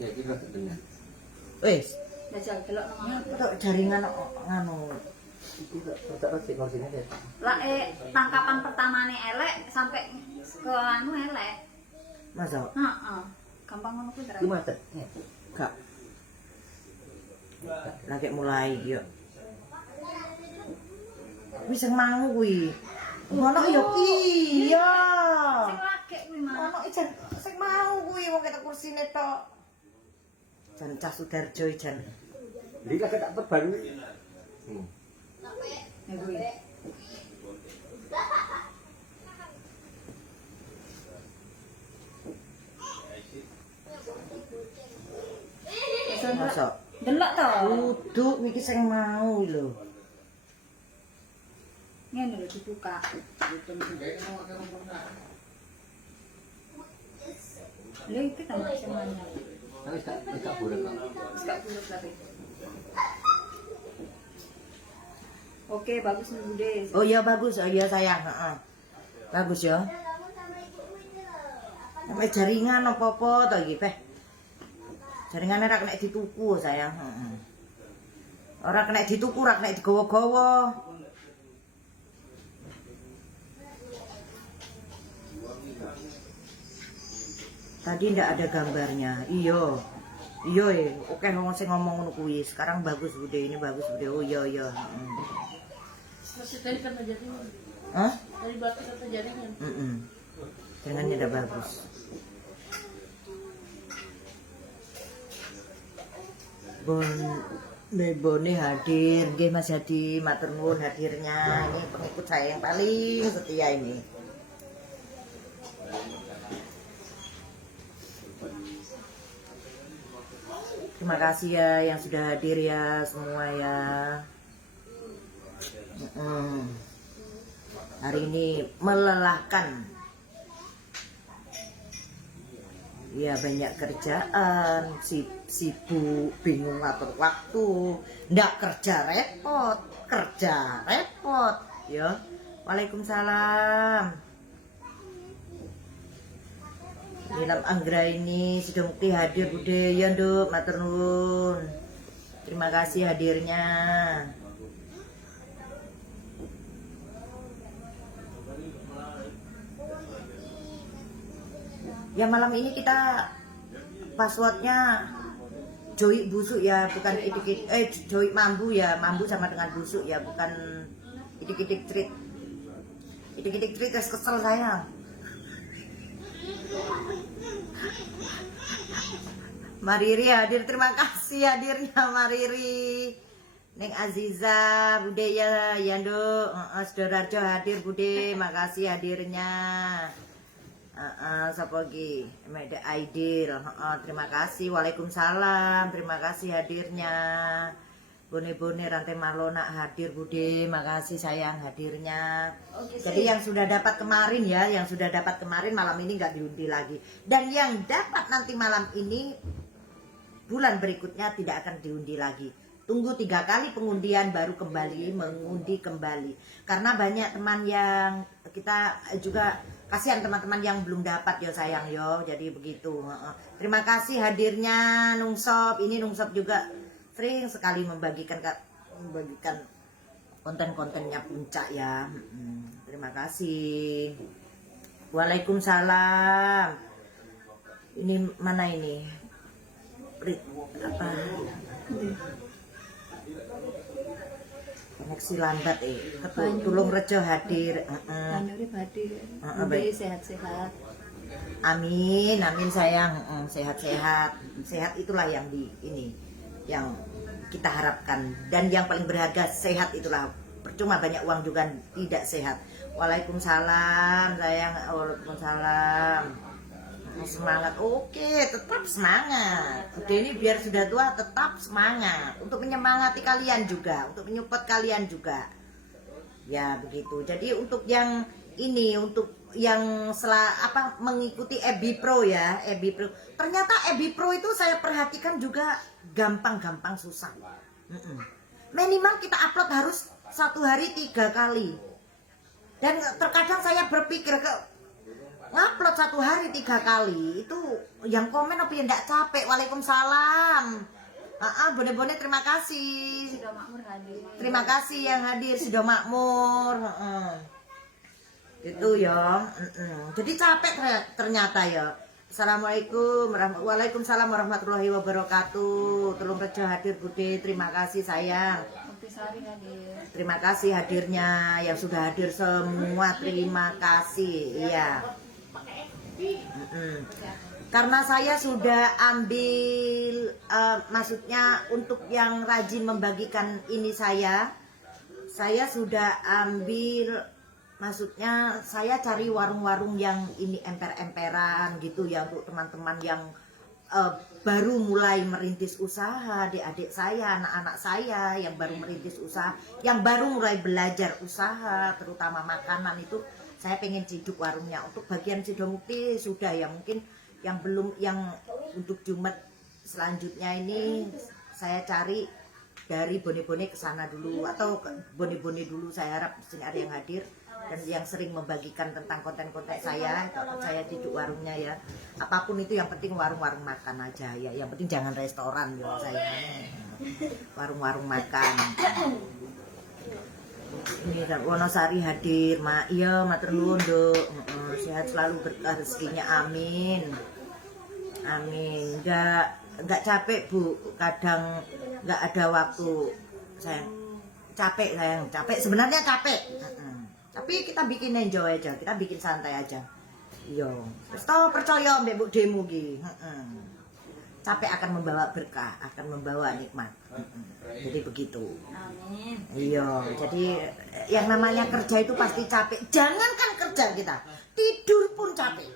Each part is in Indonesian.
Ya iki rada bener. Wis. Jajal delok nang. Tok jaringan nganu. Iki rada resik korsine deh. Lah tangkapan pertamane elek sampai ke anu elek. Masa? Heeh. Gampang ngono kuwi Iki macet. Gak. Lagi mulai yo. Wis sing mau kuwi. Ngono yo iya. Sing lagi kuwi mah. Ono ijan sing mau kuwi wong ketok kursine tok. Jan Cah Sudarjo jan. Iki kagak tak perbarui. Ya kuwi. Masa? Delok to. Duduk iki sing mau lho. Ngene lho dibuka. Lha iki kan semuanya. Wis gak boleh kok. Wis gak buruk tapi. Oke, bagus nih Bude. Oh iya bagus, oh iya sayang, heeh. Bagus ya. Sampai jaringan apa-apa to iki, Beh. Jaringannya ora kena dituku sayang, heeh. Ora kena dituku, ora kena digawa-gawa. Tadi ndak ada gambarnya. Iya. Iya, oke wong sing ngomong ngono kuwi. Sekarang bagus Bude, ini bagus Bude. Oh iya iya, heeh. Masih tadi kata jaringan. Hah? Tadi batu kata jaringan. Jaringannya udah bagus. Bone hadir, nggih Mas Hadi, matur nuwun hadirnya. Ini pengikut saya yang paling setia ini. Terima kasih ya yang sudah hadir ya semua ya. Hari ini melelahkan. Ya banyak kerjaan, sibuk, bingung ngatur waktu, ndak kerja repot, ya. Waalaikumsalam. Dalam Anggra ini sudah mukti hadir Bude, ya Nduk, matur nuwun. Terima kasih hadirnya. Ya malam ini kita passwordnya Joy busuk ya, bukan Joy mambu ya, mambu sama dengan busuk ya, bukan idik-idik treat. Idik-idik treat kesel saya. Mariri hadir, terima kasih hadirnya Mariri. Neng Aziza, Bude ya, Yando, Sudarjo hadir Bude, makasih hadirnya. Sapa lagi? Mede Aidil. Terima kasih. Waalaikumsalam. Terima kasih hadirnya. Bone-bone rantai malona hadir Bude. Makasih sayang hadirnya. Jadi yang sudah dapat kemarin ya, yang sudah dapat kemarin malam ini nggak diundi lagi. Dan yang dapat nanti malam ini bulan berikutnya tidak akan diundi lagi. Tunggu 3 kali pengundian baru kembali mengundi kembali. Karena banyak teman yang kita juga kasihan teman-teman yang belum dapat ya sayang yo. Jadi begitu. Terima kasih hadirnya Nungsop. Ini Nungsop juga sering sekali membagikan konten-kontennya Puncak ya. Terima kasih. Waalaikumsalam. Ini mana ini? Apa? Koneksi lambat Tulung Rejo hadir. Banyuri hadir. Sehat-sehat. Amin, amin sayang. Sehat-sehat. Sehat itulah yang yang kita harapkan, dan yang paling berharga sehat itulah. Percuma banyak uang juga tidak sehat. Waalaikumsalam sayang. Waalaikumsalam. Semangat, oke, tetap semangat. Udah ini biar sudah tua tetap semangat untuk menyemangati kalian juga, untuk menyupport kalian juga. Ya begitu. Jadi untuk yang ini, untuk yang mengikuti EBI Pro ya, EBI Pro. Ternyata EBI Pro itu saya perhatikan juga gampang-gampang susah. Minimal kita upload harus 1 hari 3 kali. Dan terkadang saya berpikir ngupload 1 hari 3 kali itu yang komen apa yang enggak capek. Waalaikumsalam. Bone-bone terima kasih. Sudah makmur hadir. Terima kasih yang hadir sudah makmur. Itu ya. Jadi capek ternyata ya. Assalamualaikum Waalaikumsalam warahmatullahi wabarakatuh. Tolong Rejo hadir Bude. Terima kasih sayang. Muktisari hadir. Terima kasih hadirnya yang sudah hadir semua. Terima kasih. Iya. Karena saya sudah ambil maksudnya untuk yang rajin membagikan ini saya sudah ambil maksudnya saya cari warung-warung yang ini emper-emperan gitu ya untuk teman-teman yang baru mulai merintis usaha, adik-adik saya, anak-anak saya yang baru merintis usaha, yang baru mulai belajar usaha terutama makanan itu saya pengen ciduk warungnya. Untuk bagian Sidomukti sudah ya, mungkin yang belum, yang untuk Jumat selanjutnya ini saya cari dari bone-bone ke sana dulu atau bone-bone dulu. Saya harap sini ada yang hadir dan yang sering membagikan tentang konten-konten saya ciduk warungnya ya. Apapun itu yang penting warung-warung makan aja ya. Yang penting jangan restoran ya saya. Warung-warung makan. Ini Wonosari hadir, Mak. Iya, matur nuwun, Nduk. Sehat selalu, berkah rezekinya, amin. Amin. Enggak capek, Bu. Kadang enggak ada waktu. Sayang. Capek, sayang. Capek. Sebenarnya capek. Tapi kita bikin enjoy aja. Kita bikin santai aja. Iya. Terus tau percaya mbek Bu Demu ki. Capek akan membawa berkah, akan membawa nikmat. Jadi begitu. Amin. Iya, jadi yang namanya kerja itu pasti capek. Jangankan kerja kita, tidur pun capek.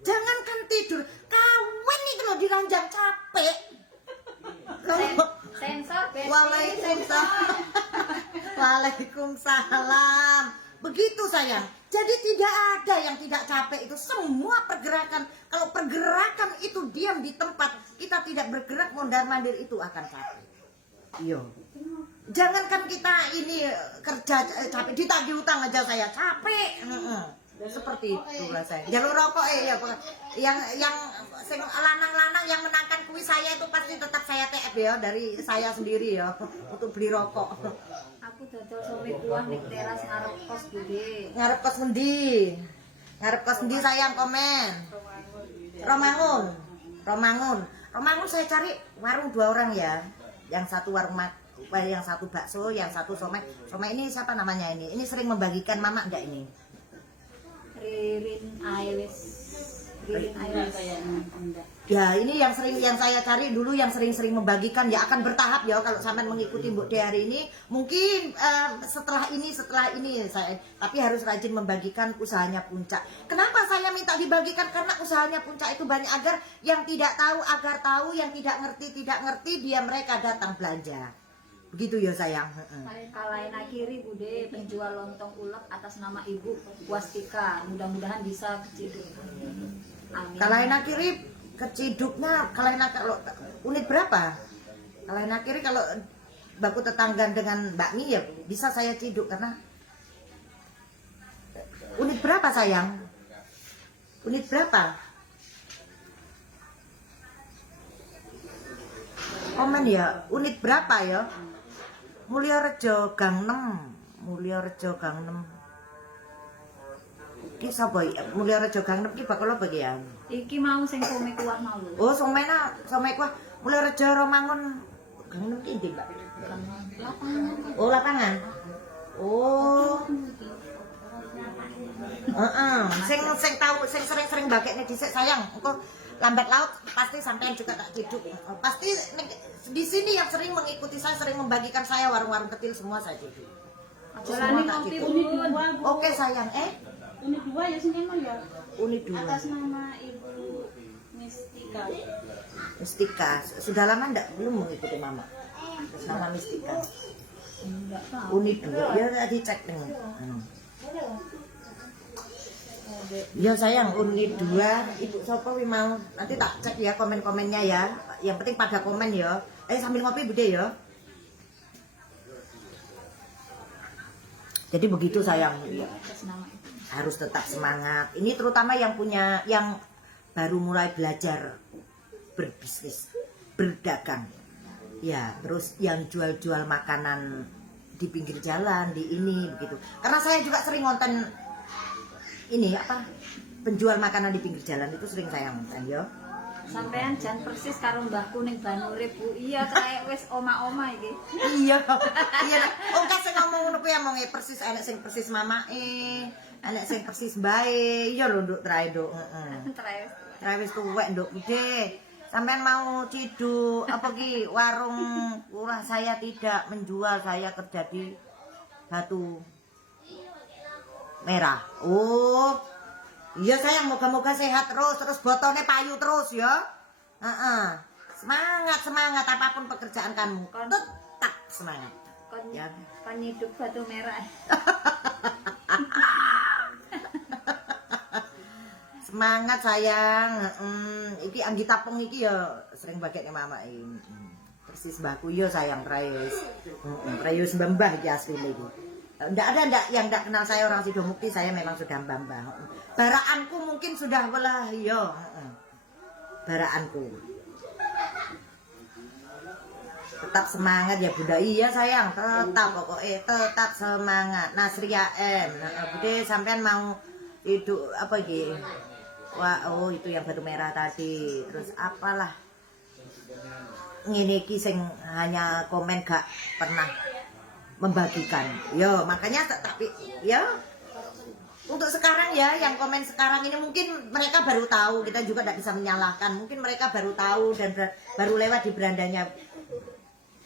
Jangankan tidur, kawan nih kalau diranjang capek. Sensor besi. Waalaikumsalam. Waalaikumsalam. Begitu sayang. Jadi tidak ada yang tidak capek itu. Semua pergerakan, kalau pergerakan itu diam di tempat, kita tidak bergerak mondar-mandir itu akan capek. Iya. Jangankan kita ini kerja capek, ditagih utang aja saya capek. Seperti itulah saya. Jalur rokok ya, yang sing lanang-lanang yang menangkan kuis saya itu pasti tetap saya TF ya, dari saya sendiri ya untuk beli rokok. Aku dodol somai kuah ning teras ngarep kos Bude. Ngarep kos endi? Ngarep kos endi sayang komen. Romangun saya cari warung 2 orang ya. Yang satu warung yang satu bakso, yang satu somai. Somai ini siapa namanya ini? Ini sering membagikan Mama enggak ini? Ririn Aiwis. Ya ini yang saya cari dulu, yang sering-sering membagikan ya, akan bertahap ya kalau sampai mengikuti Mbok De hari ini. Mungkin setelah ini saya, tapi harus rajin membagikan usahanya Puncak. Kenapa saya minta dibagikan? Karena usahanya Puncak itu banyak, agar yang tidak tahu agar tahu, yang tidak ngerti dia mereka datang belanja. Begitu ya sayang. Kalaina kiri Bude penjual lontong ulek atas nama Ibu Wastika. Mudah-mudahan bisa keciduk. Amin. Kalaina kiri keciduknya, kalaina kalau unit berapa? Kalaina kiri kalau baku tetangga dengan bakmi ya bisa saya ciduk, karena unit berapa sayang? Unit berapa? Komen ya, unit berapa ya? Mulyarejo Gang 6. Mulyarejo Gang 6. Ki sapa ya? Mulyarejo Gang 6 ki bakal apa ki ya? Iki mau sing somai kuah mau lho. Oh, somai kuah. Mulyarejo Romangun Gang 6 ki ndi, Mbak? Lapangan. Oh, lapangan. Oh. Sing tahu, sing sering-sering bagekne dhisik sayang. Engko lambat laut pasti sampean juga tak ciduk. Pasti di sini yang sering mengikuti saya, sering membagikan saya warung-warung kecil semua saya ciduk. Jalani ngopi Bun. Oke sayang, Unit 2 ya sini ya. unit 2. Atas nama Ibu Mistika. Mistika. Sudah lama enggak belum mengikuti Mama? Atas nama Mistika. Enggak tahu. Unit 2. Ya tadi cek nih. Ya sayang, unit 2 Ibu Sopo wi mau. Nanti tak cek ya komen-komennya ya. Yang penting pada komen ya. Sambil ngopi Bude ya. Jadi begitu sayang. Atas nama Ibu. harus tetap semangat. Ini terutama yang baru mulai belajar berbisnis, berdagang. Ya, terus yang jual-jual makanan di pinggir jalan, di ini begitu. Karena saya juga sering ngonten ini penjual makanan di pinggir jalan itu sering saya ngonten ya. Sampean jan persis karo mbahku ning Banure, Bu. Iya, kayak wis oma-oma iki. Iya. Iya. Oh, kasih ngomong ngono kuwi amonge persis enek sing persis mamake, enek sing persis bae. Iya lho, Nduk trae, Nduk. Heeh. Trae wis tuwek, Nduk. Bude. Sampean mau ciduk apa ki warung ulah saya tidak menjual, saya kerja di Batu Merah. Oh. Iya sayang, moga-moga sehat terus botone payu terus ya. Semangat apapun pekerjaan kamu. Tetap semangat. Ya. Kon hidup Batu Merah. Semangat sayang. Iki Anggi Tapung iki ya sering bagekne mama iki. Persis mbahku ya sayang Prayus. Prayus mbah iki asline iki. Ndak ada yang ndak kenal saya orang Sidomukti, saya memang sudah mbah. Baraanku mungkin sudah belah yo. Baraanku. Tetap semangat ya Bunda. Iya sayang, tetap pokoknya tetap semangat. Nasria M. Bude sampean mau hidup apa iki? Wah, oh itu yang Batu Merah tadi. Terus apalah. Ngene iki sing hanya komen gak pernah membagikan. Yo, makanya tapi ya untuk sekarang ya yang komen sekarang ini mungkin mereka baru tahu, kita juga tidak bisa menyalahkan. Mungkin mereka baru tahu dan baru lewat di berandanya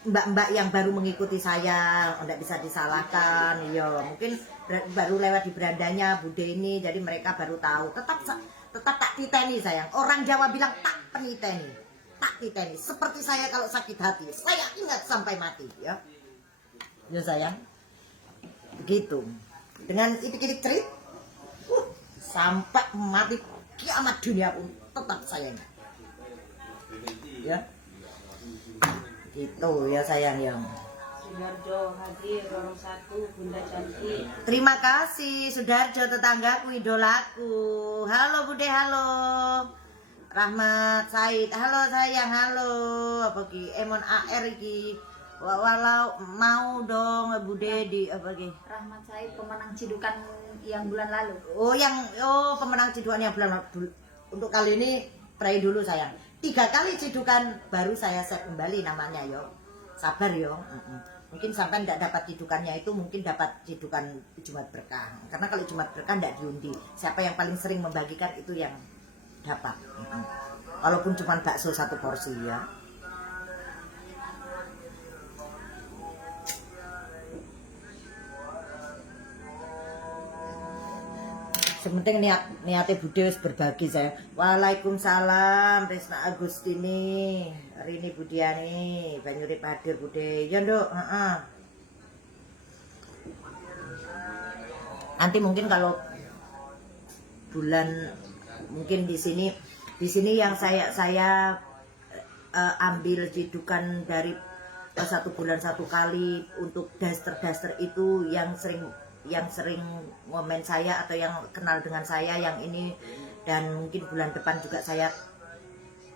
mbak-mbak yang baru mengikuti saya, tidak bisa disalahkan. Yo, mungkin baru lewat di berandanya Bude ini, jadi mereka baru tahu. Tetap tak titeni sayang. Orang Jawa bilang tak peniteni, tak titeni. Seperti saya kalau sakit hati, saya ingat sampai mati ya. Ya sayang, begitu. Dengan itik-itik cerit, sampai mati kiamat dunia pun tetap sayang. Ya, gitu ya sayang yang. Sudarjo hadir orang satu Bunda cantik. Terima kasih Sudarjo tetanggaku idolaku. Halo Bude, halo. Rahmat Said, halo sayang, halo. Apa ki? Emon AR iki. Walau mau dong Bude di apa ki? Rahmat Said pemenang cidukan yang bulan lalu. Pemenang cidukan yang bulan lalu. Untuk kali ini pray dulu sayang. 3 kali cidukan baru saya set kembali namanya yo. Sabar yo. Mungkin sampai tidak dapat cidukannya itu mungkin dapat cidukan Jumat Berkah. Karena kalau Jumat Berkah tidak diundi. Siapa yang paling sering membagikan itu yang dapat. Walaupun cuma bakso 1 porsi ya. Sementing niatnya Bude wis berbagi saya. Waalaikumsalam Risma Agustini, Rini Budiani, Banyurip hadir Bude. Ya Nduk, Nanti mungkin kalau bulan mungkin di sini yang saya ambil cidukan dari 1 bulan 1 kali untuk daster itu yang sering ngomen saya atau yang kenal dengan saya yang ini, dan mungkin bulan depan juga saya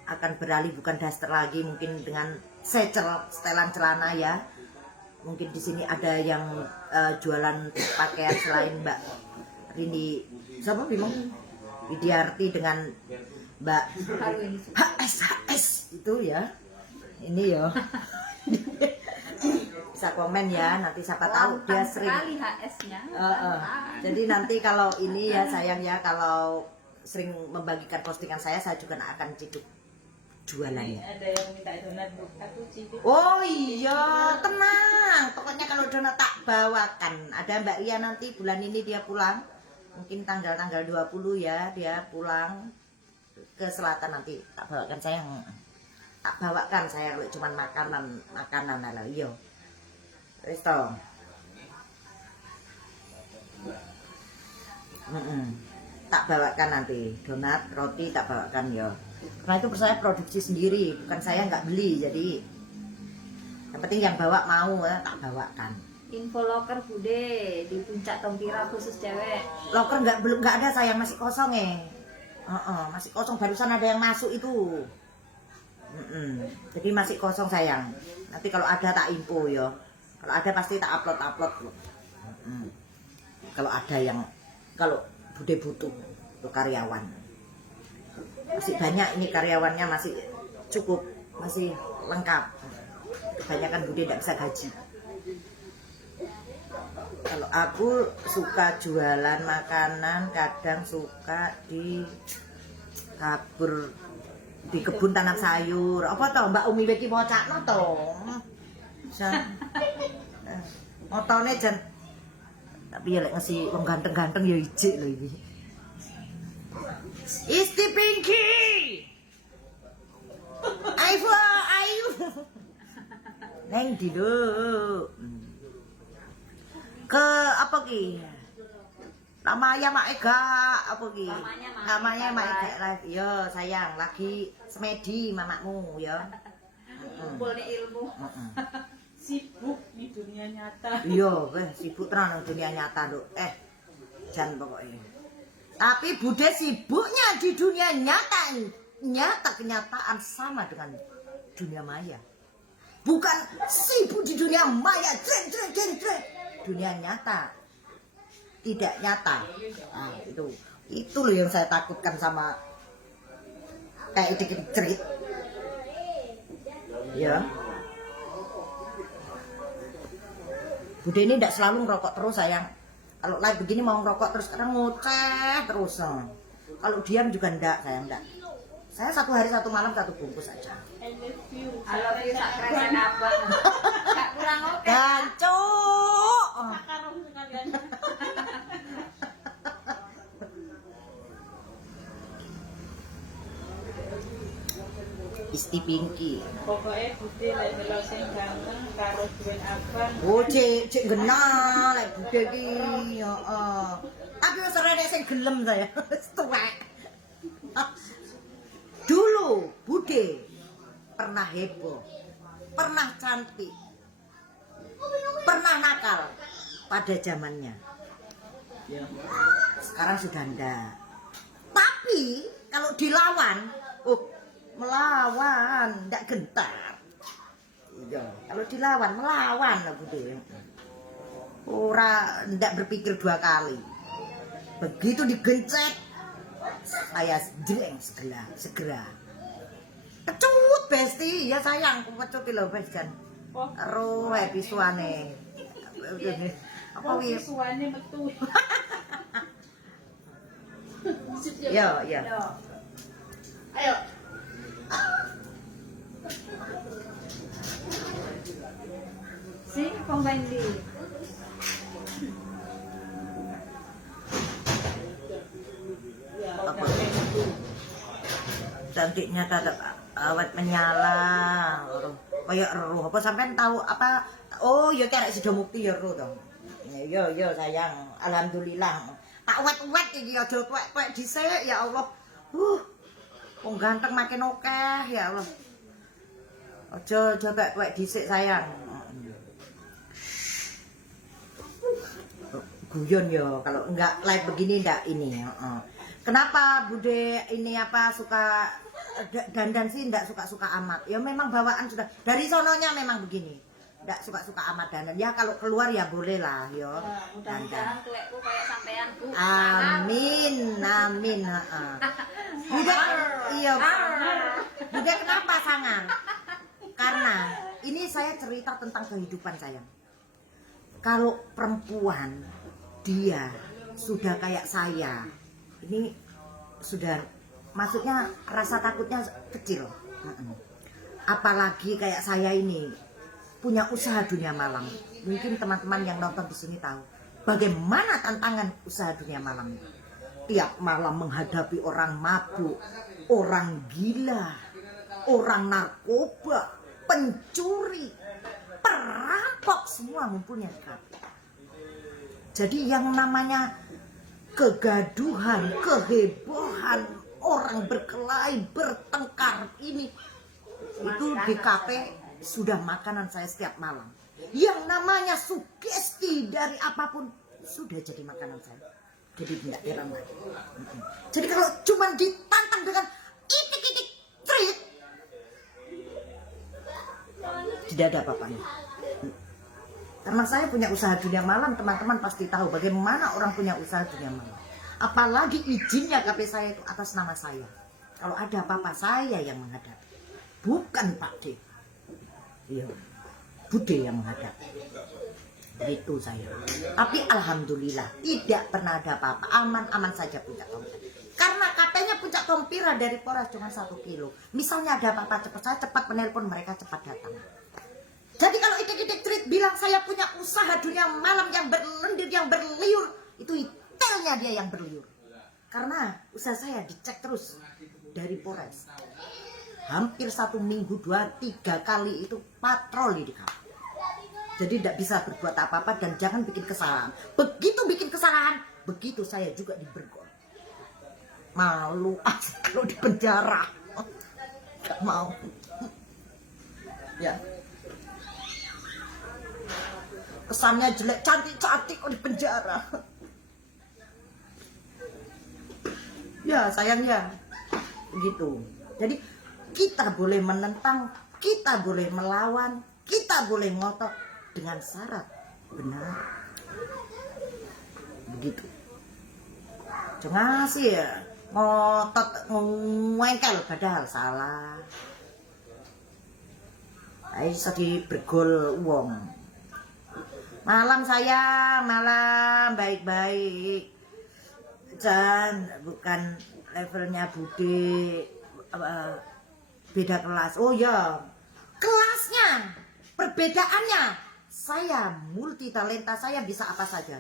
akan beralih bukan daster lagi, mungkin dengan setelan celana ya. Mungkin di sini ada yang jualan pakaian selain Mbak Rini siapa bingung Widiarti dengan Mbak HS itu ya. Ini ya. Bisa komen ya, nanti siapa tahu dia sering sekali HS-nya. Jadi nanti kalau ini ya sayang ya, kalau sering membagikan postingan saya juga akan ciduk jualannya. Ada yang minta donat aku ciduk. Oh iya, tenang. Pokoknya kalau donat tak bawakan. Ada Mbak Ria nanti bulan ini dia pulang. Mungkin tanggal 20 ya, dia pulang ke selatan nanti. Tak bawakan sayang. Tak bawakan saya kalau cuma makanan ala iya. Wis to. Tak bawakan nanti donat, roti tak bawakan ya. Karena itu saya produksi sendiri, bukan saya nggak beli. Jadi yang penting yang bawa mau ya, tak bawakan. Info loker Bude di Puncak Tompira khusus cewek. Loker nggak ada sayang, masih kosong masih kosong, barusan ada yang masuk itu. Jadi masih kosong sayang. Nanti kalau ada tak info ya. Kalau ada pasti tak upload. Kalau ada yang, kalau Bude butuh untuk karyawan. Masih banyak ini karyawannya, masih cukup, masih lengkap. Kebanyakan Bude tidak bisa gaji. Kalau aku suka jualan makanan, kadang suka di kabur di kebun tanam sayur. Apa toh Mbak Umi iki mocakno to? Motone jan. Tapi ya lek ngisi wong ganteng-ganteng ya ijik lho iki. Isti Pinky. Ayo. Neng di lho. Ke apa ki? Namanya Mak Ega apa ki? Namanya Mak Ega lagi. Yo sayang, lagi semedi mamamu ya. Kumpul nih ilmu. Sibuk di dunia nyata. Iya, sibuk tenan di dunia nyata, Nduk. Jan pokoknya. Tapi Bude sibuknya di dunia nyata. Nyata kenyataan sama dengan dunia maya. Bukan sibuk di dunia maya. Dunia nyata tidak nyata. Nah, itu loh yang saya takutkan sama kayak dikit cerit ya. Bude ini tidak selalu ngerokok terus sayang. Kalau live begini mau ngerokok terus, karena ngoceh terus. Kalau diam juga enggak sayang, enggak. Saya 1 hari 1 malam 1 bungkus aja. I love you. Halo bisa keren apa? Gak kurang oke. Gancuk. Sakarong sekalian. Isti Pinky. Pokoknya Bude lek melo sing ganteng karo duwen abang. Oh, cek genah lek Bude iki. Heeh. Tapi wis rene sing gelem saya. Wis tuwek. Dulu Bude pernah heboh, pernah cantik, pernah nakal pada zamannya. Sekarang sudah enggak. Tapi kalau dilawan, melawan, enggak gentar. Iya, kalau dilawan melawan lah Bude. Ora enggak berpikir 2 kali. Begitu digencet, saya jreng segera. Kecut besti, ya sayang, kecut lho bes kan. Karo happy suane. Apa wi? Suwane metu. Yo. Ayo. Sing pembandi. Apa? Cantiknya tetap awet menyala. Kayak roh. Apa sampean tahu apa? Oh, ya karek sudah mukti ya roh dong. Yo sayang, alhamdulillah. Tak wet-wet iki aja tuwek-tuwek dhisik ya Allah. Wong ganteng makin akeh ya Allah. Aja tuwek-tuwek dhisik sayang. Guyon yo, kalau enggak live begini enggak ini. Kenapa Bude ini apa suka dandan sih enggak suka-suka amat. Ya memang bawaan sudah dari sononya memang begini. Enggak suka-suka amat dandan. Ya kalau keluar ya boleh lah yo. Mudah-mudahan tuwekku kayak sampeanku. Amin, Bude, iya. Bude kenapa sangar? Karena ini saya cerita tentang kehidupan sayang. Kalau perempuan dia sudah kayak saya, ini sudah maksudnya rasa takutnya kecil. Apalagi kayak saya ini punya usaha dunia malam. Mungkin teman-teman yang nonton di sini tahu bagaimana tantangan usaha dunia malam. Tiap malam menghadapi orang mabuk, orang gila, orang narkoba, pencuri, perampok, semua ngumpulnya di kafe. Jadi yang namanya kegaduhan, kehebohan, orang berkelahi, bertengkar ini itu di kafe sudah makanan saya setiap malam. Yang namanya sugesti dari apapun sudah jadi makanan saya. Jadi tidak heran lagi. Jadi kalau cuma ditantang dengan itik-itik treat, tidak ada apa-apanya. Karena saya punya usaha dunia malam, teman-teman pasti tahu bagaimana orang punya usaha dunia malam. Apalagi izinnya KP saya itu atas nama saya. Kalau ada apa-apa saya yang menghadapi, bukan Pak D. Iya, Bude yang menghadapi. Itu saya. Tapi alhamdulillah tidak pernah ada apa-apa, aman-aman saja Puncak Tompira. Karena katanya Puncak Tompira dari Polres cuma 1 kilo. Misalnya ada apa-apa cepat, saya cepat menelpon mereka, cepat datang. Jadi kalau itik-itik treat bilang saya punya usaha dunia malam yang berlendir, yang berliur, itu itelnya dia yang berliur. Karena usaha saya dicek terus dari Polres. Hampir 1 minggu 2-3 kali itu patroli di kampung. Jadi tidak bisa berbuat apa-apa dan jangan bikin kesalahan. Begitu bikin kesalahan, begitu saya juga dibergol. Malu kalau di penjara. Gak mau. Ya. Kesannya jelek, cantik-cantik kok di penjara. Ya sayangnya begitu. Jadi kita boleh menentang, kita boleh melawan, kita boleh ngotot dengan syarat benar. Begitu. Jangan sih ya ngotot ngengkel padahal salah. Ayo sedih bergol uang. Malam saya, malam baik-baik. Dan bukan levelnya Bude, beda kelas. Oh ya, kelasnya, perbedaannya. Saya multi talenta, saya bisa apa saja.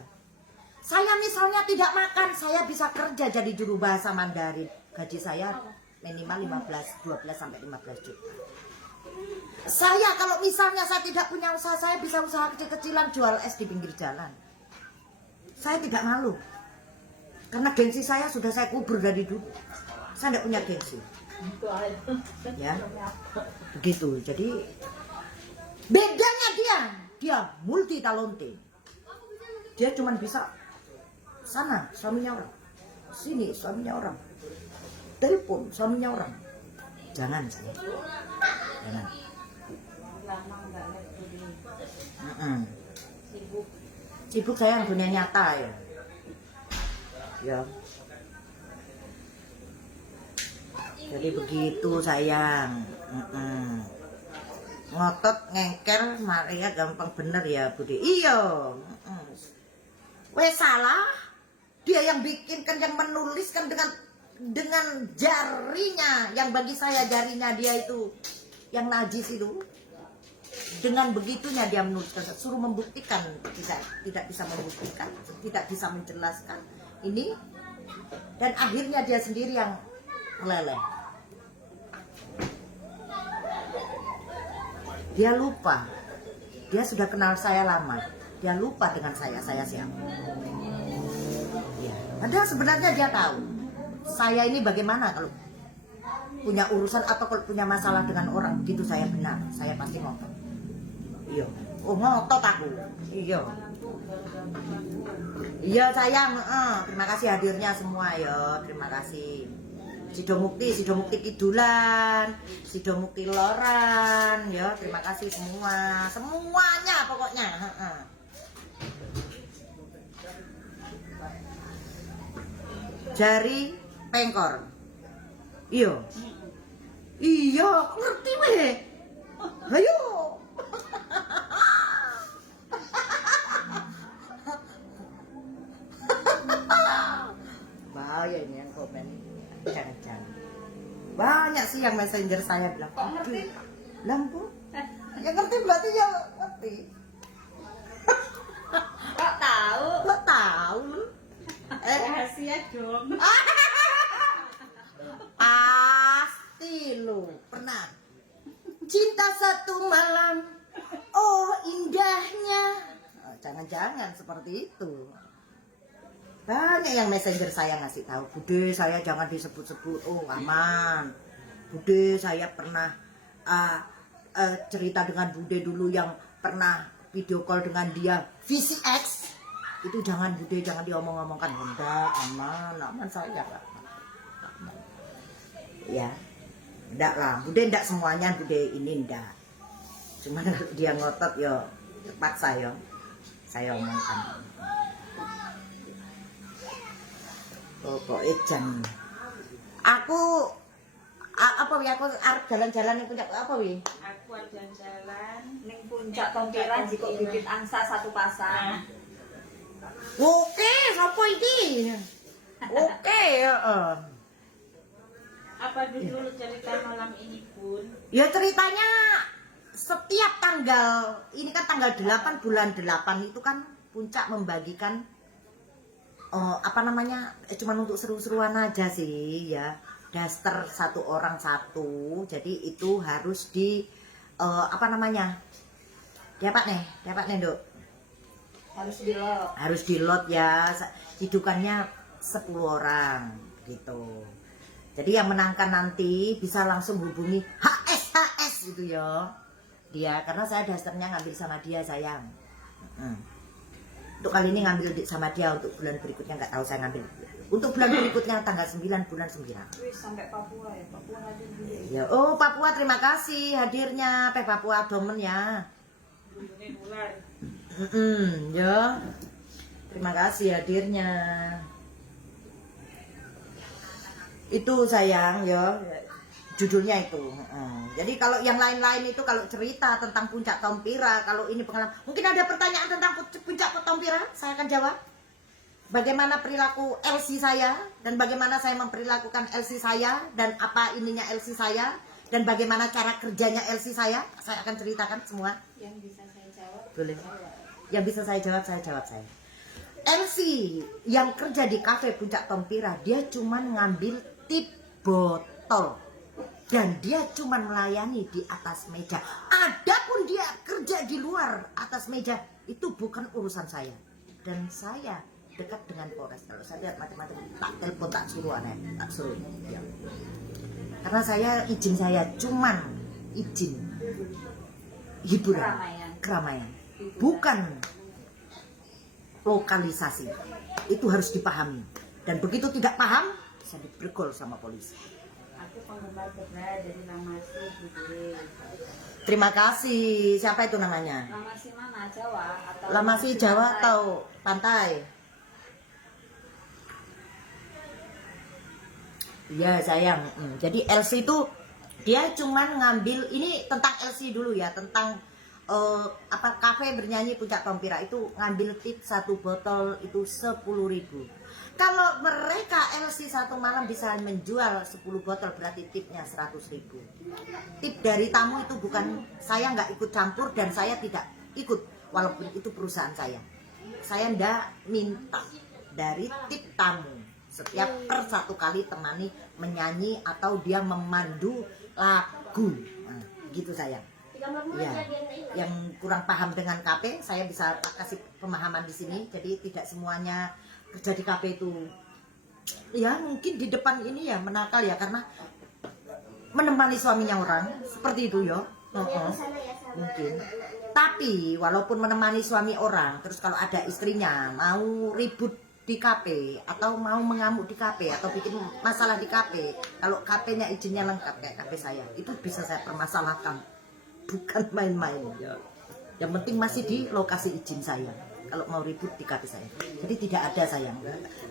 Saya misalnya tidak makan, saya bisa kerja jadi juru bahasa Mandarin. Gaji saya minimal 12 sampai 15 juta. Saya kalau misalnya saya tidak punya usaha, saya bisa usaha kecil-kecilan jual es di pinggir jalan. Saya tidak malu. Karena gengsi saya sudah saya kubur dari dulu. Saya tidak punya gengsi. Ya. Begitu. Jadi bedanya dia multi talente. Dia cuma bisa sana suaminya orang, sini suaminya orang, telepon suaminya orang. Jangan saya. Jangan. Lama nggak lihat Bude. Sibuk. Sibuk saya dunia nyata ya. Ya. Jadi begitu sayang. Ngotot ngengker Maria gampang bener ya Bude. Iya. Wes salah. Dia yang bikinkan, yang menuliskan dengan jarinya, yang bagi saya jarinya dia itu yang najis itu. Dengan begitunya dia menuliskan, suruh membuktikan, tidak bisa membuktikan, tidak bisa menjelaskan ini, dan akhirnya dia sendiri yang meleleh. Dia lupa, dia sudah kenal saya lama, dia lupa dengan saya siapa. Ya, padahal sebenarnya dia tahu saya ini bagaimana kalau punya urusan atau kalau punya masalah dengan orang, begitu saya benar, saya pasti ngotot. Iya, oh ngotot aku. Iya. Iya sayang, terima kasih hadirnya semua ya, terima kasih. Sido Mukti Kidulan, Sido Mukti Loran, ya terima kasih semua, semuanya pokoknya. Jari pengkor. Iya. Iya, ngerti weh. Ayo. Bahaya ini yang komen. Jangan. Banyak sih yang messenger saya bilang, kok ngerti? Lampu? Ya ngerti berarti ya ngerti. Kok tahu? Kok tahu? Rahasia dong. Pasti lu pernah cinta satu malam, oh indahnya. Jangan-jangan seperti itu. Banyak yang messenger saya ngasih tahu, Bude saya jangan disebut-sebut, oh aman. Bude saya pernah cerita dengan Bude dulu yang pernah video call dengan dia VCX, itu jangan Bude, jangan diomong-omongkan. Enggak, aman saya Pak. Ya, enggak lah, Bude enggak semuanya Bude ini enggak. Cuman kalau dia ngotot yo terpaksa yo saya omongkan. Pokoknya jangan. Aku apa wi, aku arep jalan-jalan ning puncak apa wi? Aku ada jalan Ning puncak Tompiran jika bibit angsa satu pasang. Oke, sapa iki? Oke, heeh. apa dulu cerita malam ini pun? Ya ceritanya setiap tanggal, ini kan tanggal 8 bulan 8 itu kan puncak membagikan apa namanya, cuman untuk seru-seruan aja sih ya, daster satu orang satu, jadi itu harus di apa namanya, dapat nih Dok, harus di lot ya, hidupannya 10 orang gitu. Jadi yang menangkan nanti bisa langsung hubungi HS gitu ya dia, karena saya dasternya ngambil sama dia sayang. Untuk kali ini ngambil sama dia, untuk bulan berikutnya nggak tahu saya ngambil. Untuk bulan berikutnya tanggal 9 bulan 9. Wih, sampai Papua ya, Papua hadir juga ya. Ya, oh Papua terima kasih hadirnya, Papua Domen ya. Ya. Terima kasih hadirnya. Itu sayang ya, judulnya itu. Jadi kalau yang lain-lain itu kalau cerita tentang puncak Tompira, kalau ini pengalaman, mungkin ada pertanyaan tentang puncak Tompira, saya akan jawab. Bagaimana perilaku LC saya, dan bagaimana saya memperlakukan LC saya, dan apa ininya LC saya, dan bagaimana cara kerjanya LC saya akan ceritakan semua. Yang bisa saya jawab. Boleh. Yang bisa saya jawab saya. LC yang kerja di kafe puncak Tompira, dia cuman ngambil tip botol. Dan dia cuman melayani di atas meja. Adapun dia kerja di luar atas meja, itu bukan urusan saya. Dan saya dekat dengan Polres. Kalau saya lihat macam-macam, tak telepon, tak suruh aneh, tak suruh. Ya. Karena saya izin saya cuman izin hiburan, keramaian, bukan lokalisasi. Itu harus dipahami. Dan begitu tidak paham, bisa dibergol sama polisi. Aku penggemar berat dari Lamasi Bude. Terima kasih. Siapa itu namanya? Lamasi mana? Jawa atau Lamasi Jawa atau pantai? Iya sayang. Jadi LC itu dia cuman ngambil, ini tentang LC dulu ya, tentang apa kafe bernyanyi puncak Tompira itu ngambil tip satu botol itu 10.000. Kalau mereka LC satu malam bisa menjual 10 botol, berarti tipnya 100.000. Tip dari tamu itu bukan, saya nggak ikut campur dan saya tidak ikut, walaupun itu perusahaan saya. Saya ndak minta dari tip tamu. Setiap per satu kali temani menyanyi atau dia memandu lagu, nah, gitu sayang. Ya, yang kurang paham dengan KP, saya bisa kasih pemahaman di sini. Jadi tidak semuanya kerja di KP itu, ya mungkin di depan ini ya menakal ya, karena menemani suaminya orang seperti itu ya. Mungkin. Tapi walaupun menemani suami orang, terus kalau ada istrinya mau ribut di KP atau mau mengamuk di KP atau bikin masalah di KP, kalau KP-nya izinnya lengkap kayak KP saya, itu bisa saya permasalahkan, bukan main-main ya. Yang penting masih di lokasi izin saya. Kalau mau ribut di KP saya, jadi tidak ada sayang.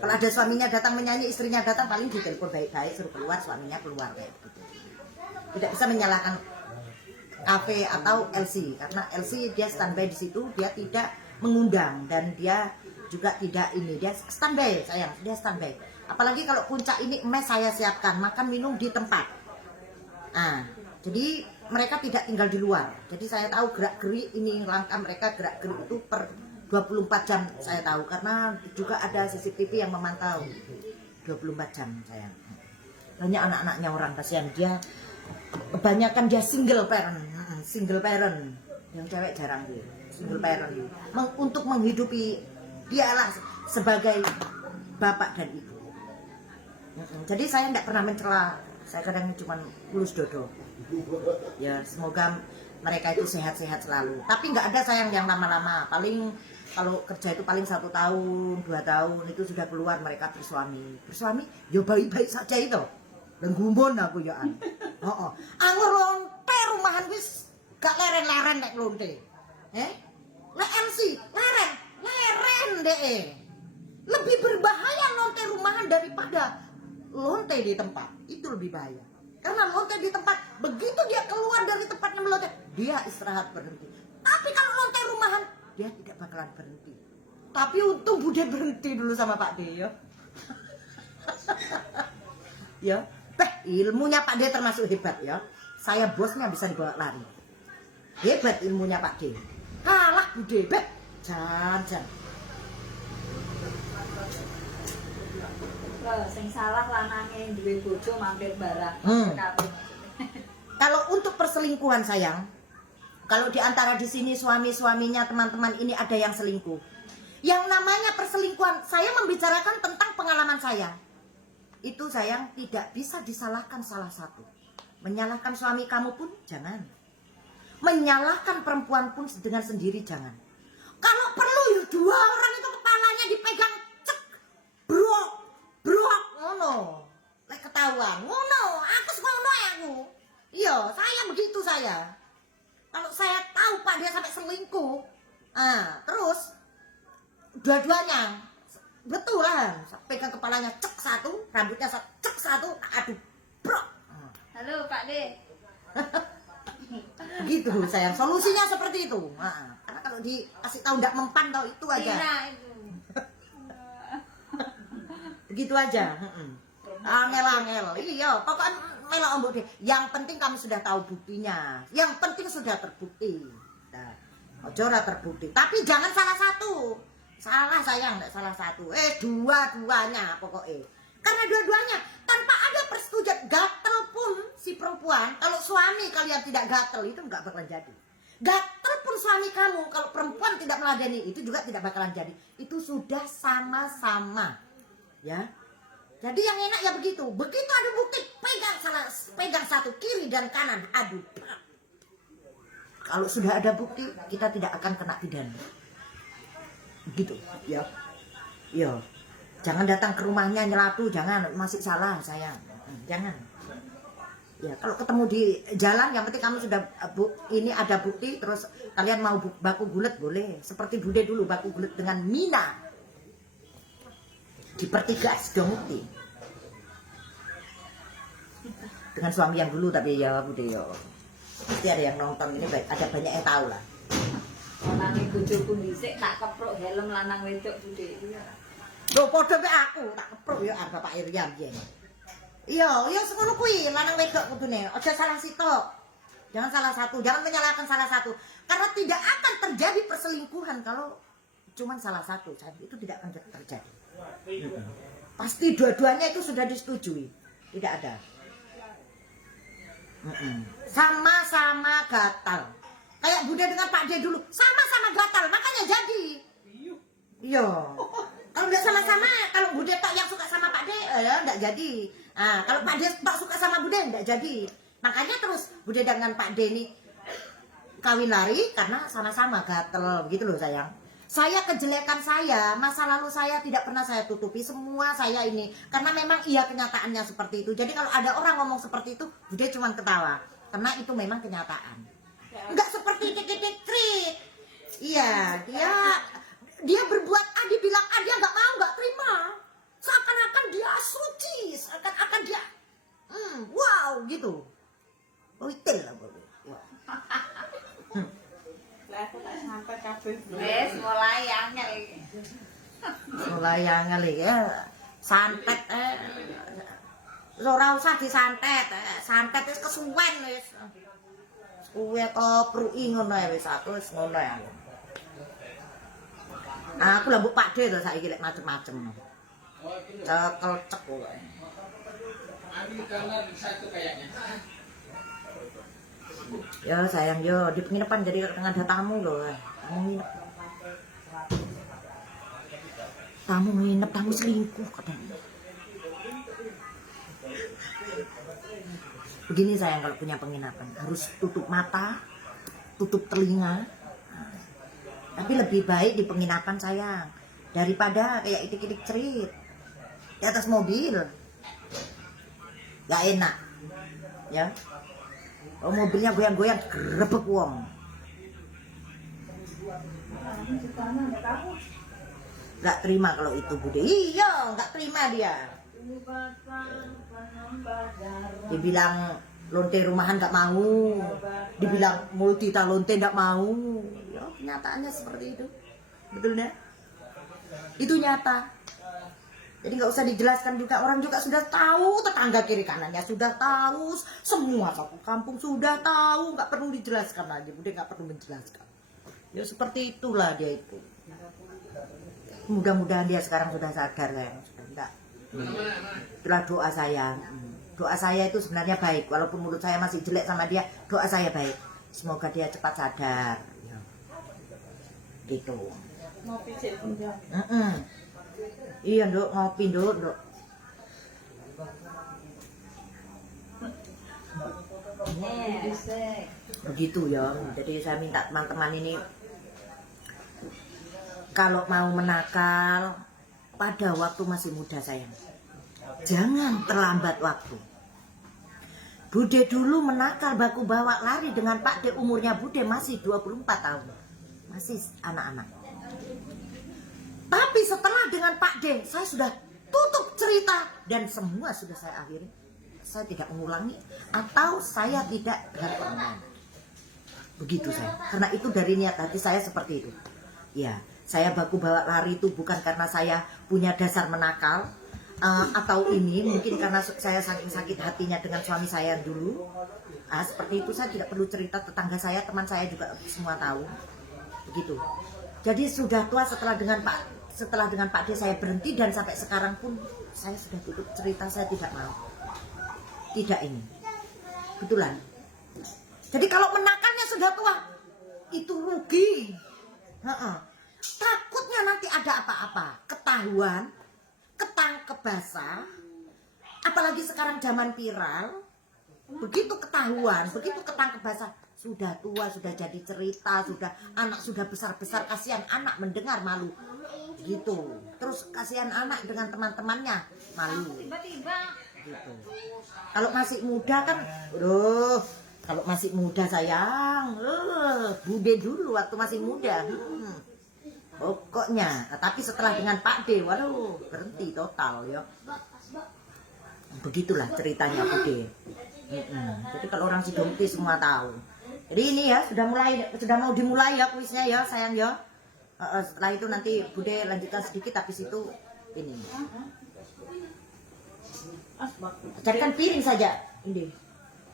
Kalau ada suaminya datang menyanyi, istrinya datang, paling ditelepon baik-baik suruh keluar, suaminya keluar kayak gitu. Tidak bisa menyalahkan KP atau LC, karena LC dia standby di situ, dia tidak mengundang dan dia juga tidak ini, dia standby sayang, dia standby. Apalagi kalau puncak ini mes saya siapkan makan minum di tempat. Nah, jadi mereka tidak tinggal di luar. Jadi saya tahu gerak-gerik ini langkah mereka, gerak-gerik itu per 24 jam saya tahu, karena juga ada CCTV yang memantau 24 jam sayang. Banyak anak-anaknya orang, kasihan dia, kebanyakan dia single parent, yang cewek jarang dia, single parent. Untuk menghidupi dialah sebagai bapak dan ibu. Jadi saya tidak pernah mencela, saya kadang cuma lulus dodo. Ya semoga mereka itu sehat-sehat selalu. Tapi nggak ada sayang yang lama-lama. Paling kalau kerja itu paling 1 tahun, 2 tahun itu sudah keluar mereka bersuami. Bersuami, yo baik-baik saja itu. Dan gumun aku ya an. Oh, anggur lonte rumahan wis gak leren-leren nek lonte. Nek MC leren deh. Lebih berbahaya lonte rumahan daripada lonte di tempat. Itu lebih bahaya. Karena lonte di tempat, begitu dia keluar dari tempatnya melonte, dia istirahat berhenti. Tapi kalau lonte rumahan, dia tidak bakalan berhenti. Tapi untung Bude berhenti dulu sama Pak D ya. Ya, ilmunya Pak D termasuk hebat ya. Saya bosnya bisa dibawa lari. Hebat ilmunya Pak D. Kalah Bude, jangan. Sing salah lanange duwe bojo mampir barang. Kalau untuk perselingkuhan sayang, kalau di antara di sini suami-suaminya teman-teman ini ada yang selingkuh. Yang namanya perselingkuhan, saya membicarakan tentang pengalaman saya. Itu sayang tidak bisa disalahkan salah satu. Menyalahkan suami kamu pun jangan. Menyalahkan perempuan pun dengan sendiri jangan. Kalau perlu 2 orang itu kepalanya dipegang cek, brok, ngono. Lek ketahuan, ngono. Aku ngono aku. Iya, saya begitu saya. Kalau saya tahu Pak dia sampai selingkuh, terus dua-duanya betulan, pegang kepalanya cek 1, rambutnya cek 1, aduh, brok. Halo Pak D. Begitu sayang, solusinya seperti itu. Karena kalau dikasih tahu nggak mempan tau itu aja. Itu. Begitu aja. Angel-angel. Iya, pokoknya melok ombok deh. Yang penting kamu sudah tahu buktinya. Yang penting sudah terbukti. Nah, ojo ora terbukti. Tapi jangan salah satu. Salah sayang, enggak salah satu. Dua-duanya pokoknya. Karena dua-duanya tanpa ada persetujuan, gatel pun si perempuan. Kalau suami kalian tidak gatel itu enggak bakalan jadi. Gatel pun suami kamu kalau perempuan tidak meladeni itu juga tidak bakalan jadi. Itu sudah sama-sama. Ya. Jadi yang enak ya begitu. Begitu ada bukti, pegang 1 kiri dan kanan. Aduh. Kalau sudah ada bukti, kita tidak akan kena pidana. Begitu, ya. Ya. Jangan datang ke rumahnya nyelatu, jangan, masih salah sayang. Jangan. Ya, kalau ketemu di jalan yang penting kamu sudah ini ada bukti, terus kalian mau baku gulet boleh. Seperti Bude dulu baku gulet dengan Mina. Di Pertigas Dongti dengan suami yang dulu, tapi ya Bude ya pasti ada yang nonton ini, baik ada banyak yang tahu lah. Lanange bojoku dhisik tak kepruk helm lanang wedok Bude. Lho padha mek aku tak kepruk ya Bapak Iriam yen. Iya semono kuwi lanang wedok kudune. Aja salah sitok. Jangan salah satu, jangan menyalahkan salah satu. Karena tidak akan terjadi perselingkuhan kalau cuman salah satu. Itu tidak akan terjadi. Pasti dua-duanya itu sudah disetujui. Tidak ada. Sama-sama gatal. Kayak Bude dengan Pak D dulu, sama-sama gatal, makanya jadi. Iya. Kalau nggak sama-sama, kalau Bude tak yang suka sama Pak D, ya nggak jadi. Kalau Pak D tak suka sama Bude, nggak jadi. Makanya terus Bude dengan Pak D ini kawin lari karena sama-sama gatel, begitu loh sayang. Saya kejelekan saya, masa lalu saya tidak pernah saya tutupi semua saya ini. Karena memang iya kenyataannya seperti itu. Jadi kalau ada orang ngomong seperti itu, Bude cuma ketawa. Karena itu memang kenyataan. Enggak seperti trik-trik. Iya, dia berbuat A, dibilang A, dia nggak terima. Seakan-akan dia suci, seakan-akan dia, wow gitu. Itil lah, Lah aku tak sampai kabeh. Wes mulai angel iki. Mulai angel iki santet ora usah disantet, santet wis kesuwen wis. Kuwi kepruki ngono ae wis aku wis ngono ya. Aku lah mbok Pak D to saiki lek macem-macem. Cekel cek kok. Ya sayang yo di penginapan jadi kadang ada tamu loh. Tamu nginep, tamu selingkuh katanya. Begini sayang kalau punya penginapan harus tutup mata, tutup telinga. Tapi lebih baik di penginapan sayang daripada kayak itik-itik cerit di atas mobil. Gak enak ya. Oh, mobilnya goyang-goyang grebek wong. Gak terima kalau itu Bude. Iya, gak terima dia. Dibilang lonte rumahan gak mau, dibilang multi talonte gak mau. Ya, kenyataannya seperti itu. Betul ya? Itu nyata. Jadi nggak usah dijelaskan juga, orang juga sudah tahu, tetangga kiri kanannya sudah tahu, semua satu kampung sudah tahu, nggak perlu dijelaskan lagi, Bude nggak perlu menjelaskan. Ya seperti itulah dia itu. Mudah-mudahan dia sekarang sudah sadar ya, sudah enggak. Itulah doa saya. Doa saya itu sebenarnya baik, walaupun mulut saya masih jelek sama dia, doa saya baik. Semoga dia cepat sadar. Ya. Gitu. Ngopi sih punya. Iya Nduk, ngopi Nduk. Begitu ya. Jadi saya minta teman-teman ini kalau mau menakal pada waktu masih muda sayang, jangan terlambat waktu. Bude dulu menakal baku bawa lari dengan Pak De, umurnya Bude masih 24 tahun, masih anak-anak. Tapi setelah dengan Pak D, saya sudah tutup cerita dan semua sudah saya akhiri. Saya tidak mengulangi atau saya tidak berkomentar. Begitu saya. Karena itu dari niat hati saya seperti itu. Ya, saya baku bawa lari itu bukan karena saya punya dasar menakal atau ini mungkin karena saya saking sakit hatinya dengan suami saya dulu. Seperti itu saya tidak perlu cerita, tetangga saya, teman saya juga semua tahu. Begitu. Jadi sudah tua setelah dengan Pak D saya berhenti dan sampai sekarang pun saya sudah tutup cerita, saya tidak mau. Tidak ini. Betulan. Jadi kalau menakalnya sudah tua, itu rugi. Takutnya nanti ada apa-apa, ketahuan, ketangkep basah. Apalagi sekarang zaman viral, begitu ketahuan, begitu ketangkep basah, sudah tua, sudah jadi cerita, sudah anak sudah besar-besar, kasihan anak mendengar malu. Gitu. Terus kasihan anak dengan teman-temannya malu. Tiba-tiba Gitu. Kalau masih muda kan, kalau masih muda sayang, Bude dulu waktu masih muda. Pokoknya, tapi setelah dengan Pak D, waduh, berhenti total ya. Begitulah ceritanya Bude. Jadi kalau orang Sidongti semua tahu. Jadi ini ya sudah mau dimulai ya kuisnya ya sayang ya. Setelah itu nanti Bude lanjutkan sedikit, habis itu ini. Carikan piring saja, ini.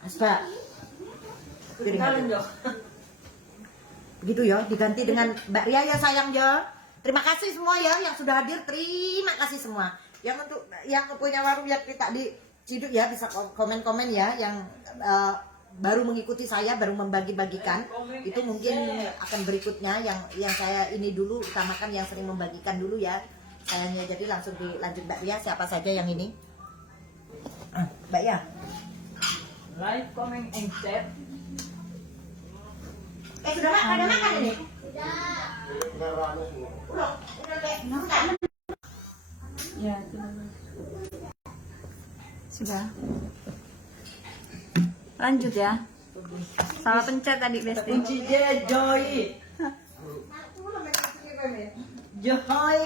Asbak. Piring aja. Begitu ya, diganti dengan Mbak Ria ya sayang ya. Terima kasih semua ya yang sudah hadir, terima kasih semua. Yang untuk yang punya warung yang kita di Ciduk ya bisa komen-komen ya, yang baru mengikuti saya, baru membagi-bagikan, itu mungkin akan berikutnya yang saya ini dulu utamakan, yang sering membagikan dulu ya sayangnya. Jadi langsung dilanjut Mbak Ria, siapa saja yang ini. Mbak ya, Like, comment, and share. sudah pada makan ini? ya sudah. Lanjut ya. Salah pencet tadi Besti. Kunci dia Joy. Joy.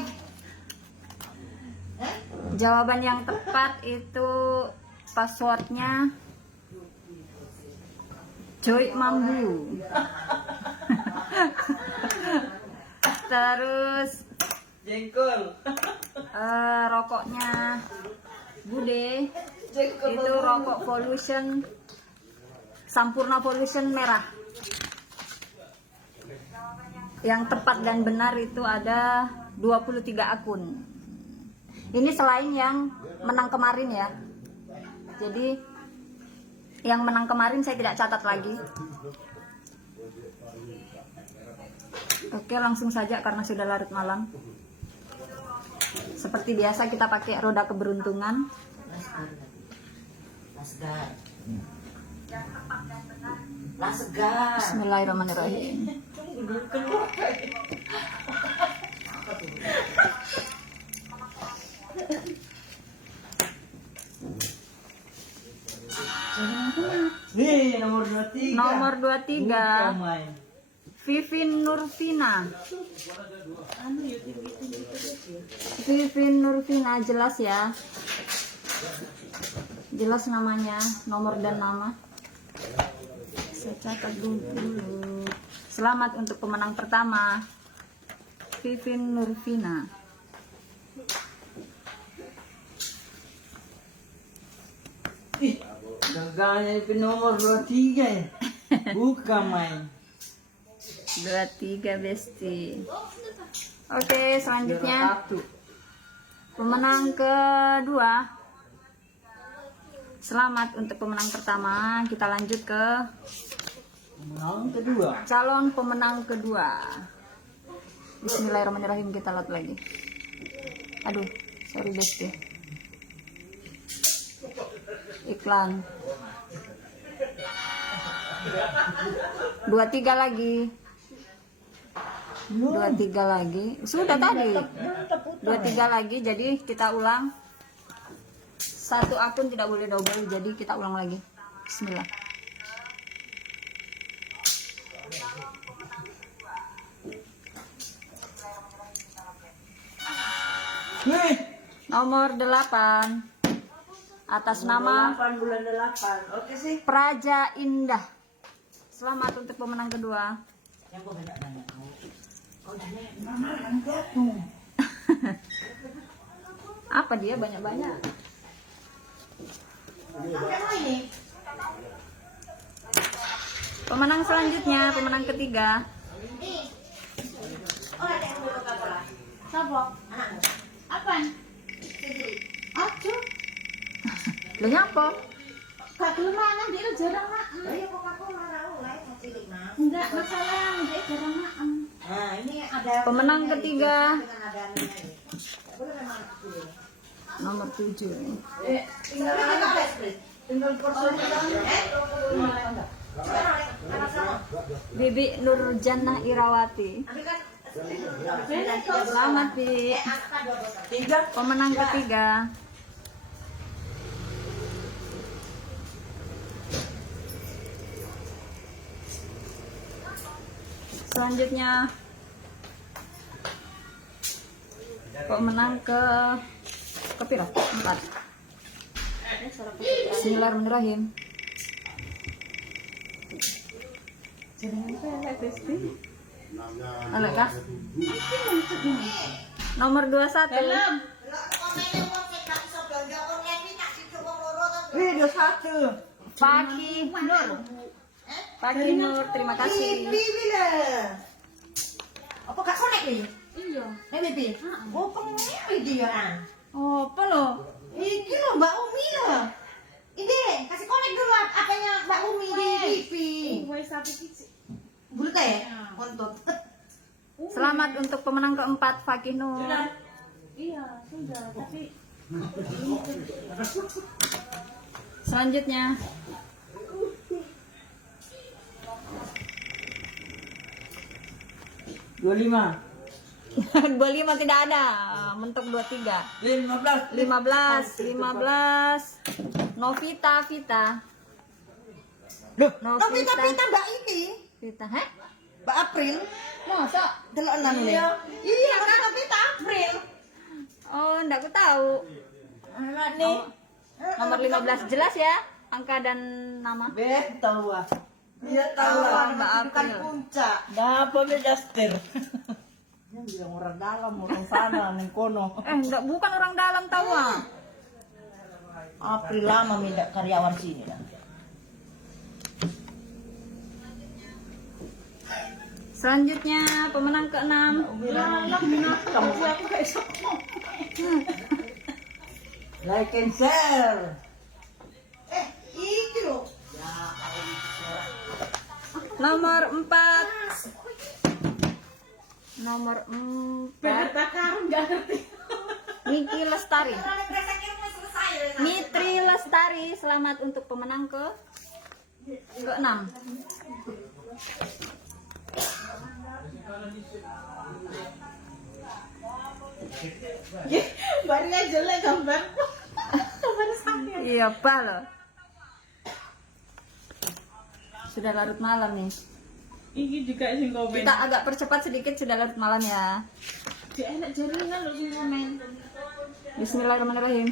Jawaban yang tepat itu passwordnya Joy Mambu. Terus Jengkol. rokoknya Bude Jengkol. itu rokok Pollution, Sampurna Pollution merah. Yang tepat dan benar itu ada 23 akun. Ini selain yang menang kemarin ya. Jadi yang menang kemarin saya tidak catat lagi. Oke, langsung saja karena sudah larut malam. Seperti biasa kita pakai roda keberuntungan. Mas Gar. Yang tepat dan benar Lah segar. Bismillahirrahmanirrahim. Nih nomor 23. Nomor 23. Main. Vivin Nurvina. Vivin Nurvina, jelas ya. Jelas namanya, nomor dan nama. Saya catat dulu. Selamat untuk pemenang pertama, Vivin Nurvina. Ih, gagalnya itu nomor 23 ya. Bukan main. 23 Besti. Oke, selanjutnya pemenang kedua. Selamat untuk pemenang pertama. Kita lanjut ke Menang kedua. calon pemenang kedua. Bismillahirrahmanirrahim, kita lihat lagi. Aduh, sorry Besti. Iklan. 23 lagi. 23 lagi. Sudah tadi. 23 lagi, jadi kita ulang. Satu akun tidak boleh double, jadi kita ulang lagi. Bismillah. Nih, Nomor 8 atas nama 8 bulan 8. Oke sih. Praja Indah. Selamat untuk pemenang kedua. Yang gua beda nanya. Oh, mana kan jatuh. Apa dia banyak-banyak? Pemenang selanjutnya, pemenang ketiga. Siapa? Apaan? Aduh, Lah nyapa? gak gelem mangan dia jarang makan. Iya, Coca-Cola oleh cilik nah. Enggak masalah, dia jarang makan. Nah, ini ada Pemenang ketiga. dengan ada minyak ini. Boleh memang dulu. Nomor 7. Tinggal tinggal porsi. Bibi Nurjannah Irawati. Selamat Bi. Pemenang ketiga. Selanjutnya pemenang ke pira? 4. Bismillahirrahmanirrahim. Anak kah? Nomor 21. Wih, 21. Fakih Nur. Fakih Nur, terima kasih. Apa kak konek nih? Iya. Nih Bibi. Oh, pengen dia an. Oh, apa lo? Iki lo Mbak Umi lo. Ini kasih konek dulu apanya Mbak Umi di TV. Wes satu kicik. Bulu teh, kontut. Selamat untuk pemenang keempat, Fakih Nur. Iya, sudah, tapi Selanjutnya Dua 25 tidak ada, mentok 23. 15. 15 Novita Vita. Loh, Novita. Novita Mbak ini. Vita, heh? Mbak April. Masa? Delokan nih. Iya, kan Novita April. Oh, enggak aku tahu. Nih. Nomor 15 jelas ya, angka dan nama. Tahu ah. Iya tahu Mbak lah. Bukan April. puncak. Nah, apa beda ster? Yang bilang orang dalam, orang sana, neng kono. Enggak, bukan orang dalam tahu ah. April lama minta karyawan sini lah. Selanjutnya pemenang ke-6. Kamu aku kayak like and share. Itu loh. Nomor 4. Nomor 4. karung enggak ngerti. Niki Lestari. Mitri Lestari, selamat untuk pemenang ke ke-6. Barunya jelek gambar. Iya, apa loh. Sudah larut malam nih. Ini juga sing komen. Kita agak percepat sedikit, sudah larut malam ya. Dia enak jaringan lo sing komen. Bismillahirrahmanirrahim.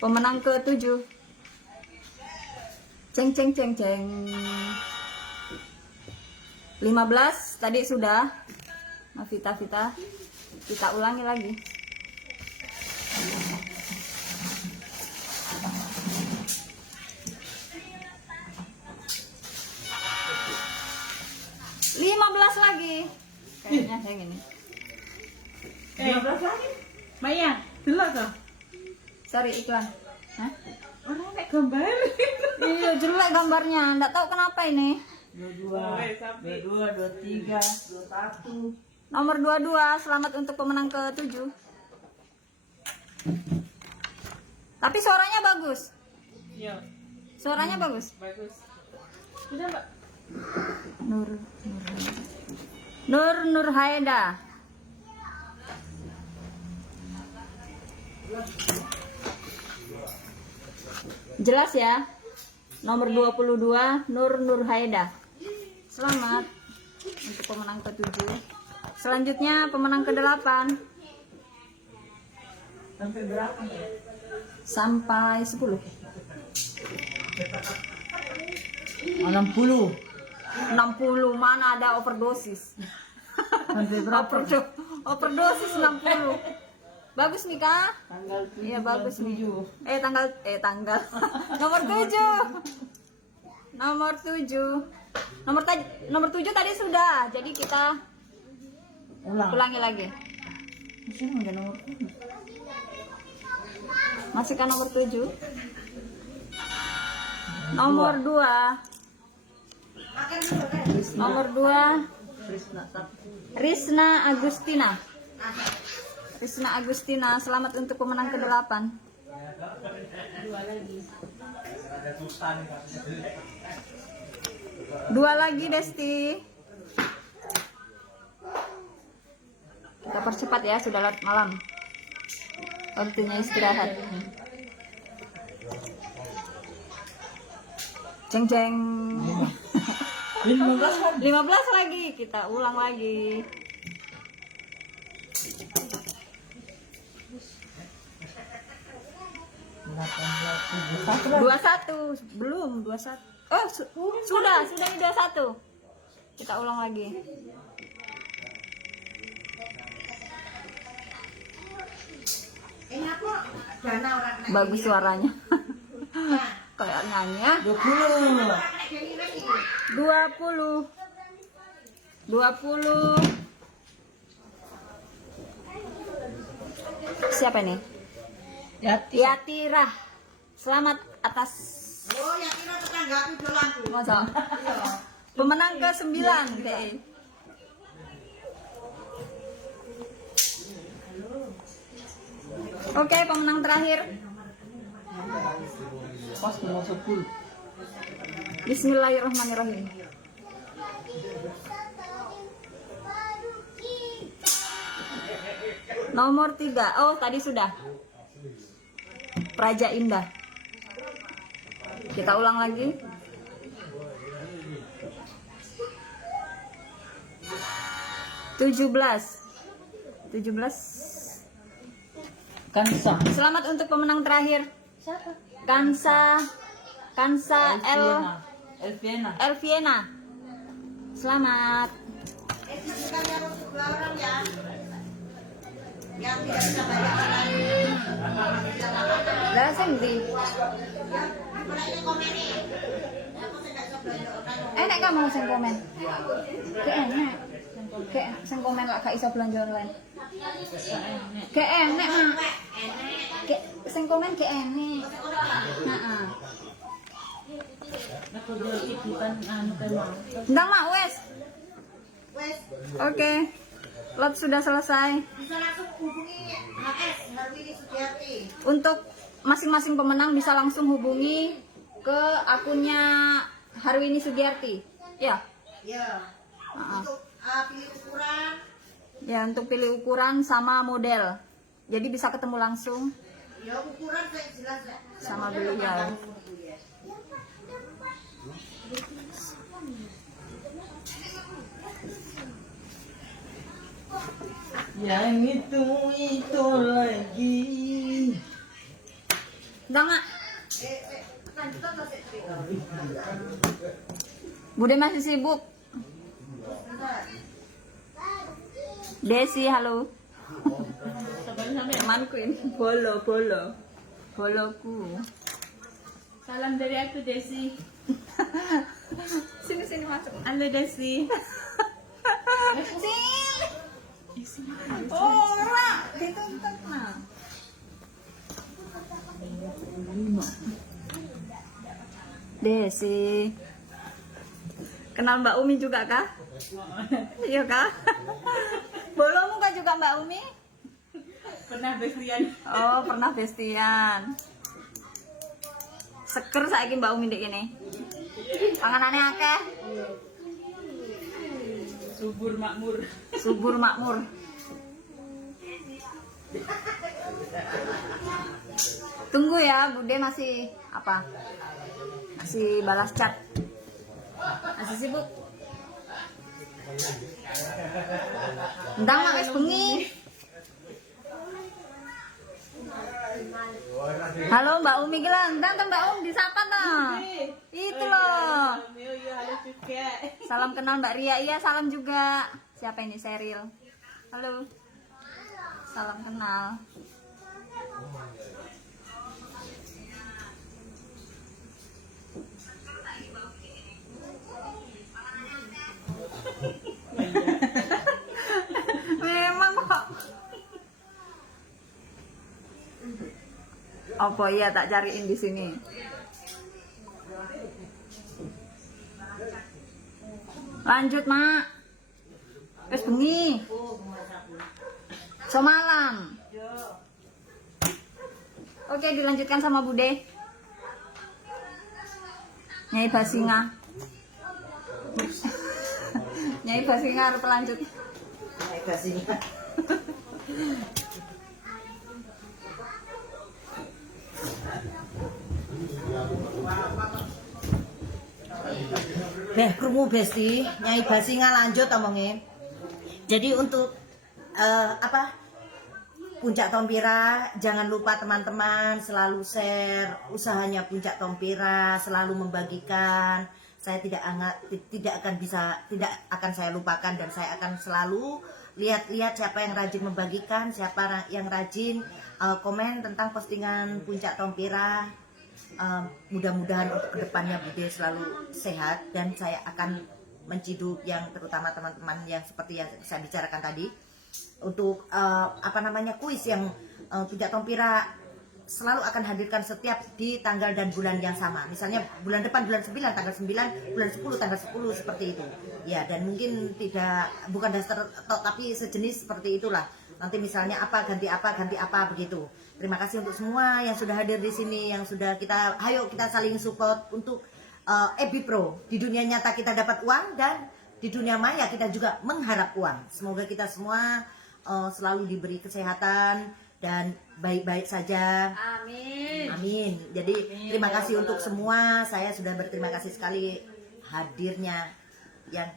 Pemenang ke-7. Ceng ceng ceng ceng. 15 tadi sudah. Nah, Vita. Kita ulangi lagi. Lagi. Kayaknya yang ini. 15 lagi. Maya, delok toh. Sorry iklan. Hah? Orang nek gambar. Iya jelek gambarnya. Nggak tahu kenapa ini. 22, 23, 21. Nomor 22, selamat untuk pemenang ke-7. Tapi suaranya bagus. Iya, Suaranya bagus. bagus. Sudah, Mbak. Nur Haida. Jelas ya. Nomor 22 Nur Haida. Selamat untuk pemenang ke-7. Selanjutnya pemenang ke-8. Sampai berapa? Sampai 10. 60. 60 mana ada overdosis. Sampai berapa? Overdosis 60. Bagus nih Kak. Tanggal 7. Iya bagus nih. Tanggal. Nomor 7. Nomor 7. Nomor 7 tadi sudah. Jadi kita ulangi lagi. Masukkan nomor 7. Nomor 2. Nomor 2 Risna Agustina. Risna Agustina, selamat untuk pemenang ke-8. 2 lagi Desti. Kita percepat ya, sudah larut malam. Waktunya istirahat. Ceng ceng. 15 lagi, kita ulang lagi. 21 belum 21. Oh sudah ini 21. Kita ulang lagi. Bagus suaranya. Kayak nyanyi ya. 20. Siapa nih? Yatira. Selamat atas. Oh, Yatira tetangga aku dolanku. Masa? Pemenang ke-9 kayak. Oke, pemenang terakhir. Pas nomor 10. Bismillahirrahmanirrahim. Nomor 3. Oh, tadi sudah. Praja Indah. Kita ulang lagi. Tujuh belas. Kansa. Selamat untuk pemenang terakhir. Siapa? Kansa Elviena. Elviena. Selamat. Bukannya untuk 2 orang ya. Yang tidak bisa banyak orang. Lah sing ndi? Enak kamu sing komen. Enak. Kayak sing komen lak gak iso belanja online. Kayak enak, Mak. Kayak sing komen kayak enak. Heeh. Aku jadi bukan anu kan mau. Ndang Mak wes. Oke. Lot sudah selesai. Bisa langsung hubungi HS Harwini Sugiarti. Untuk masing-masing pemenang bisa langsung hubungi ke akunnya Harwini Sugiyarti. Ya. Ya. Untuk pilih ukuran. Ya, untuk pilih ukuran sama model. Jadi bisa ketemu langsung Ya ukuran saya jelas ya. sama beliau. Yang itu lagi. Udah nggak? Bude masih sibuk. Desi, halo. Temanku ini, boloku. Salam dari aku Desi. Sini masuk. Halo Desi. Ora, dituntut nah. Desi. Kenal Mbak Umi juga kah? Iya kah? Bolomu kah juga Mbak Umi? Pernah bestian. Oh, pernah bestian. Seger saiki Mbak Umi ndek kene. Panganane akeh. Subur makmur. Subur makmur. Tunggu ya, Bude masih apa? Masih balas chat. Masih sibuk. Ndang mak wis bengi. Halo Mbak Umi Gilang, ndang Mbak Umi disapa ta? Itu loh. Iya, halo juga. Salam kenal Mbak Ria, iya salam juga. Siapa ini Seril? Halo. Salam kenal. Memang kok. Apa iya tak cariin di sini? Lanjut, Mak. Wes bengi. Semalam. Oke, dilanjutkan sama Bude. Nyai Basinga. Nyai Basinga harus lanjut. Naik ke sini. Beh, krungu Besti, Nyai Basinga lanjut omongnya. Jadi untuk Puncak Tompira, jangan lupa teman-teman selalu share usahanya Puncak Tompira, selalu membagikan. Saya tidak akan saya lupakan, dan saya akan selalu lihat siapa yang rajin membagikan, siapa yang rajin komen tentang postingan Puncak Tompira. Mudah-mudahan untuk kedepannya Bude selalu sehat, dan saya akan menciduk yang terutama teman-teman yang seperti yang saya bicarakan tadi untuk kuis yang Puncak Tompira selalu akan hadirkan setiap di tanggal dan bulan yang sama. Misalnya bulan depan bulan 9 tanggal 9, bulan 10 tanggal 10 seperti itu. Ya, dan mungkin bukan dasar tapi sejenis seperti itulah. Nanti misalnya ganti apa begitu. Terima kasih untuk semua yang sudah hadir di sini, yang sudah ayo kita saling support untuk EBI Pro. Di dunia nyata kita dapat uang, dan di dunia maya kita juga mengharap uang. Semoga kita semua selalu diberi kesehatan dan baik-baik saja. Amin. Amin. Jadi terima kasih untuk semua. Saya sudah berterima kasih sekali hadirnya yang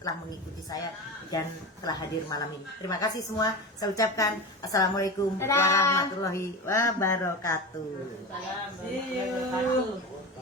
telah mengikuti saya dan telah hadir malam ini. Terima kasih semua. Saya ucapkan assalamualaikum warahmatullahi wabarakatuh. Salam warahmatullahi wabarakatuh.